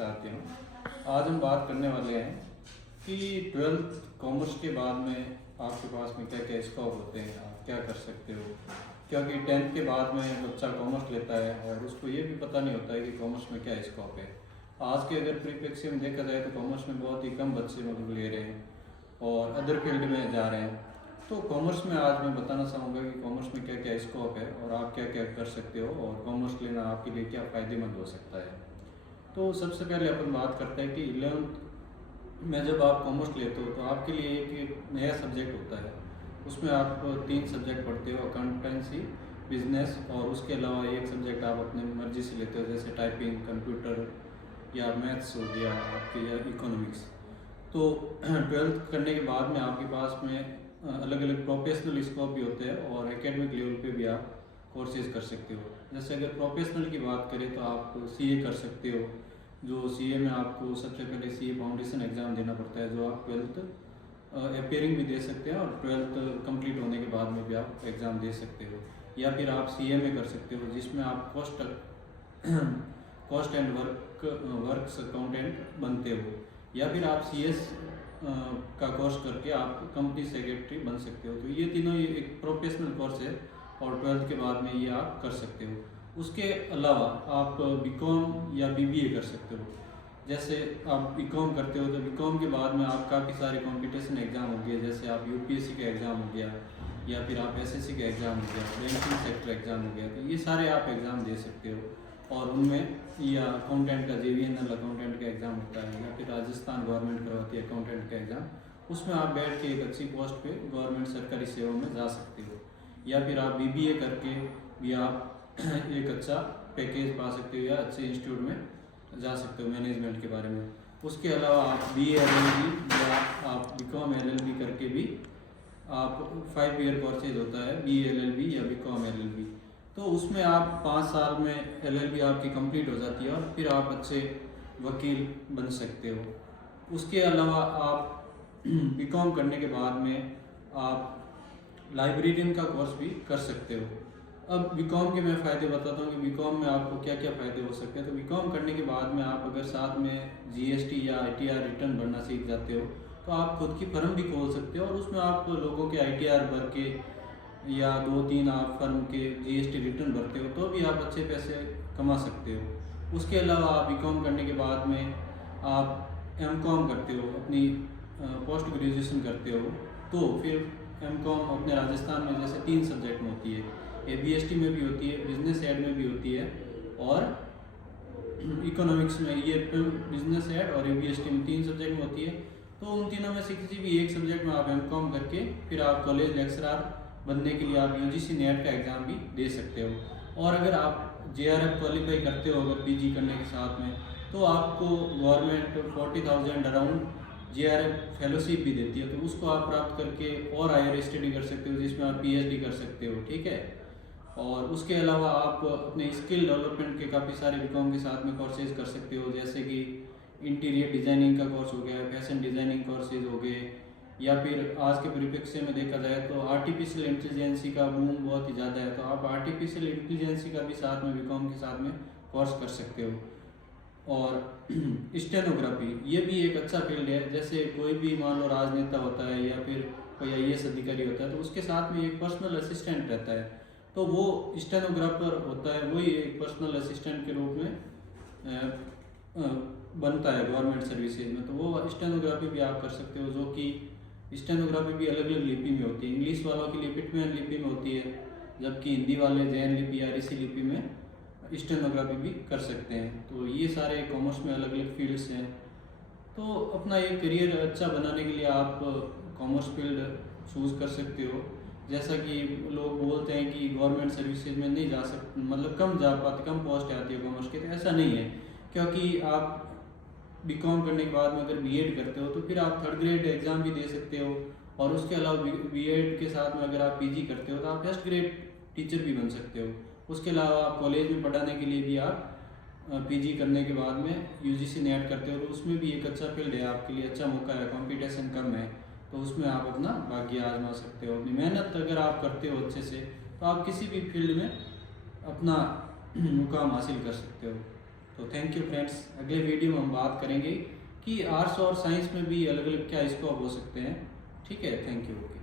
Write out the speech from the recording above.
साथियों, आज हम बात करने वाले हैं कि 12th कॉमर्स के बाद में आपके पास में क्या क्या स्कोप होते हैं, आप क्या कर सकते हो। क्योंकि 10th के बाद में बच्चा कॉमर्स लेता है और उसको ये भी पता नहीं होता है कि कॉमर्स में क्या स्कोप है। आज के अगर परिप्रेक्ष्य में देखा जाए तो कॉमर्स में बहुत ही कम बच्चे मतलब ले रहे हैं और अदर फील्ड में जा रहे हैं। तो कॉमर्स में आज मैं बताना चाहूँगा कि कॉमर्स में क्या क्या स्कोप है और आप क्या क्या कर सकते हो और कॉमर्स लेना आपके लिए क्या फ़ायदेमंद हो सकता है। तो सबसे पहले अपन बात करते हैं कि 11th में जब आप कॉमर्स लेते हो तो आपके लिए एक नया सब्जेक्ट होता है। उसमें आप 3 सब्जेक्ट पढ़ते हो, अकाउंटेंसी, बिजनेस, और उसके अलावा एक सब्जेक्ट आप अपनी मर्जी से लेते हो जैसे टाइपिंग, कंप्यूटर या मैथ्स हो गया आपके, या इकोनॉमिक्स। तो 12th करने के बाद में आपके पास में अलग अलग प्रोफेशनल स्कोप भी होते हैं और एकेडमिक लेवल पे भी आप कोर्सेज कर सकते हो। जैसे अगर प्रोफेशनल की बात करें तो आप सीए कर सकते हो, जो सीए में आपको सबसे पहले सीए फाउंडेशन एग्ज़ाम देना पड़ता है, जो आप 12th अपेयरिंग भी दे सकते हैं और 12th कंप्लीट होने के बाद में भी आप एग्ज़ाम दे सकते हो। या फिर आप सीए में कर सकते हो जिसमें आप कॉस्ट एंड वर्क्स अकाउंटेंट बनते हो। या फिर आप सीएस का कोर्स करके आप कंपनी सेक्रेटरी बन सकते हो। तो ये तीनों एक प्रोफेशनल कोर्स है और 12th के बाद में ये आप कर सकते हो। उसके अलावा आप बीकॉम या बीबीए कर सकते हो। जैसे आप बीकॉम करते हो तो बीकॉम के बाद में आप काफ़ी सारे कंपटीशन एग्ज़ाम हो गए, जैसे आप यूपीएससी का एग्ज़ाम हो गया या फिर आप एसएससी का एग्ज़ाम हो गया, बैंकिंग सेक्टर एग्ज़ाम हो गया। तो ये सारे आप एग्ज़ाम दे सकते हो और उनमें या अकाउंटेंट का जेवीएनएल अकाउंटेंट का एग्ज़ाम होता है या फिर राजस्थान गवर्नमेंट करवाती है अकाउंटेंट का एग्ज़ाम, उसमें आप बैठ के एक अच्छी पोस्ट पे गवर्नमेंट सरकारी सेवा में जा सकते हो। या फिर आप बीबीए करके भी आप एक अच्छा पैकेज पा सकते हो या अच्छे इंस्टीट्यूट में जा सकते हो मैनेजमेंट के बारे में। उसके अलावा आप बीए एलएलबी या आप बीकॉम एलएलबी करके भी आप 5 ईयर कोर्सेज होता है, बीए एलएलबी या बीकॉम एलएलबी। तो उसमें आप 5 साल में एलएलबी आपकी कंप्लीट हो जाती है और फिर आप अच्छे वकील बन सकते हो। उसके अलावा आप बीकॉम करने के बाद में आप लाइब्रेरियन का कोर्स भी कर सकते हो। अब बीकॉम के मैं फ़ायदे बताता हूँ कि बीकॉम में आपको क्या क्या फ़ायदे हो सकते हैं। तो बीकॉम करने के बाद में आप अगर साथ में जीएसटी या आईटीआर रिटर्न भरना सीख जाते हो तो आप खुद की फर्म भी खोल सकते हो और उसमें आप लोगों के आईटीआर भर के या 2-3 आप फर्म के जीएसटी रिटर्न भरते हो तो भी आप अच्छे पैसे कमा सकते हो। उसके अलावा आप बीकॉम करने के बाद में आप एमकॉम करते हो, अपनी पोस्ट ग्रेजुएशन करते हो, तो फिर एमकॉम अपने राजस्थान में जैसे 3 सब्जेक्ट में होती है, एबीएसटी में भी होती है, बिजनेस एड में भी होती है और इकोनॉमिक्स में। ये बिजनेस एड और एबीएसटी में 3 सब्जेक्ट में होती है। तो उन तीनों में से किसी भी एक सब्जेक्ट में आप एमकॉम करके फिर आप कॉलेज लेक्चरर बनने के लिए आप यूजीसी नेट का एग्ज़ाम भी दे सकते हो। और अगर आप जेआरएफ क्वालिफाई करते हो अगर पीजी करने के साथ में, तो आपको गवर्नमेंट 40,000 अराउंड जेआरएफ फेलोशिप भी देती है, तो उसको आप प्राप्त करके और हायर स्टडी कर सकते हो जिसमें आप पीएचडी कर सकते हो। ठीक है। और उसके अलावा आप अपने स्किल डेवलपमेंट के काफ़ी सारे बीकॉम के साथ में कोर्सेज कर सकते हो, जैसे कि इंटीरियर डिज़ाइनिंग का कोर्स हो गया, फैशन डिज़ाइनिंग कोर्सेज हो गए, या फिर आज के परिप्रेक्ष्य में देखा जाए तो आर्टिफिशियल इंटेलिजेंसी का बूम बहुत ही ज़्यादा है, तो आप आर्टिफिशियल इंटेलिजेंसी का भी साथ में बीकॉम के साथ में कोर्स कर सकते हो। और स्टेनोग्राफी ये भी एक अच्छा फील्ड है। जैसे कोई भी मान लो राजनेता होता है या फिर कोई आईएएस अधिकारी होता है तो उसके साथ में एक पर्सनल असिस्टेंट रहता है, तो वो स्टेनोग्राफर होता है, वही एक पर्सनल असिस्टेंट के रूप में बनता है गवर्नमेंट सर्विसेज में। तो वो स्टेनोग्राफी भी आप कर सकते हो, जो कि स्टेनोग्राफी भी अलग अलग लिपि में होती है। इंग्लिश वालों की लिपि पिटमैन लिपि में होती है, जबकि हिंदी वाले जैन लिपि या ऋषि लिपि में स्टेनोग्राफी भी कर सकते हैं। तो ये सारे कॉमर्स में अलग अलग फील्ड्स हैं। तो अपना एक करियर अच्छा बनाने के लिए आप कॉमर्स फील्ड चूज़ कर सकते हो। जैसा कि लोग बोलते हैं कि गवर्नमेंट सर्विसेज में नहीं जा सकते, मतलब कम जा पाते, कम पोस्ट आती है कॉमर्स की, तो ऐसा नहीं है। क्योंकि आप बीकॉम करने के बाद में अगर बीएड करते हो तो फिर आप 3rd ग्रेड एग्ज़ाम भी दे सकते हो, और उसके अलावा बीएड के साथ में अगर आप पीजी करते हो तो आप 1st ग्रेड टीचर भी बन सकते हो। उसके अलावा आप कॉलेज में पढ़ाने के लिए भी आप पीजी करने के बाद में यूजीसी नेट करते हो, तो उसमें भी एक अच्छा फील्ड है, आपके लिए अच्छा मौका है, कंपटीशन कम है, तो उसमें आप अपना भाग्य आजमा सकते हो। अपनी मेहनत अगर आप करते हो अच्छे से तो आप किसी भी फील्ड में अपना मुकाम हासिल कर सकते हो। तो थैंक यू फ्रेंड्स, अगले वीडियो में हम बात करेंगे कि आर्ट्स और साइंस में भी अलग अलग क्या स्कोप हो सकते हैं। ठीक है, थैंक यू। ओके।